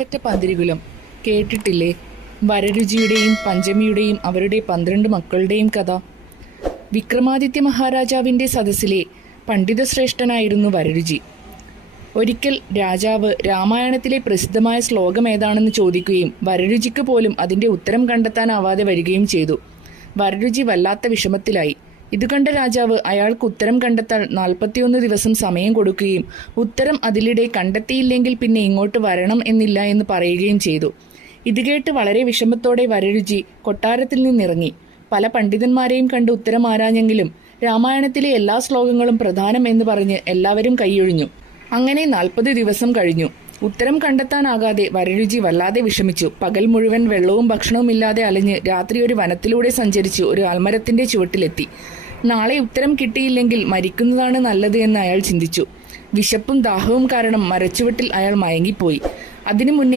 ഒറ്റ പന്തിരുകുലം കേട്ടിട്ടില്ലേ? വരരുചിയുടെയും പഞ്ചമിയുടെയും അവരുടെ 12 മക്കളുടെയും കഥ. വിക്രമാദിത്യ മഹാരാജാവിന്റെ സദസ്സിലെ പണ്ഡിതശ്രേഷ്ഠനായിരുന്നു വരരുചി. ഒരിക്കൽ രാജാവ് രാമായണത്തിലെ പ്രസിദ്ധമായ ശ്ലോകം ഏതാണെന്ന് ചോദിക്കുകയും വരരുചിക്ക് പോലും അതിന്റെ ഉത്തരം കണ്ടെത്താനാവാതെ വരികയും ചെയ്തു. വരരുചി വല്ലാത്ത വിഷമത്തിലായി. ഇതുകണ്ട രാജാവ് അയാൾക്ക് ഉത്തരം കണ്ടെത്താൻ 41 ദിവസം സമയം കൊടുക്കുകയും ഉത്തരം അതിലിടെ കണ്ടെത്തിയില്ലെങ്കിൽ പിന്നെ ഇങ്ങോട്ട് വരണം എന്നില്ല എന്ന് പറയുകയും ചെയ്തു. ഇത് കേട്ട് വളരെ വിഷമത്തോടെ വരരുചി കൊട്ടാരത്തിൽ നിന്നിറങ്ങി. പല പണ്ഡിതന്മാരെയും കണ്ട് ഉത്തരം ആരാഞ്ഞെങ്കിലും രാമായണത്തിലെ എല്ലാ ശ്ലോകങ്ങളും പ്രധാനം എന്ന് പറഞ്ഞ് എല്ലാവരും കൈയൊഴിഞ്ഞു. അങ്ങനെ 40 ദിവസം കഴിഞ്ഞു. ഉത്തരം കണ്ടെത്താനാകാതെ വരരുചി വല്ലാതെ വിഷമിച്ചു. പകൽ മുഴുവൻ വെള്ളവും ഭക്ഷണവും ഇല്ലാതെ അലഞ്ഞ് രാത്രി ഒരു വനത്തിലൂടെ സഞ്ചരിച്ച് ഒരു ആൽമരത്തിന്റെ ചുവട്ടിലെത്തി. നാളെ ഉത്തരം കിട്ടിയില്ലെങ്കിൽ മരിക്കുന്നതാണ് നല്ലത് എന്ന് അയാൾ ചിന്തിച്ചു. വിശപ്പും ദാഹവും കാരണം മരച്ചുവട്ടിൽ അയാൾ മയങ്ങിപ്പോയി. അതിനു മുന്നേ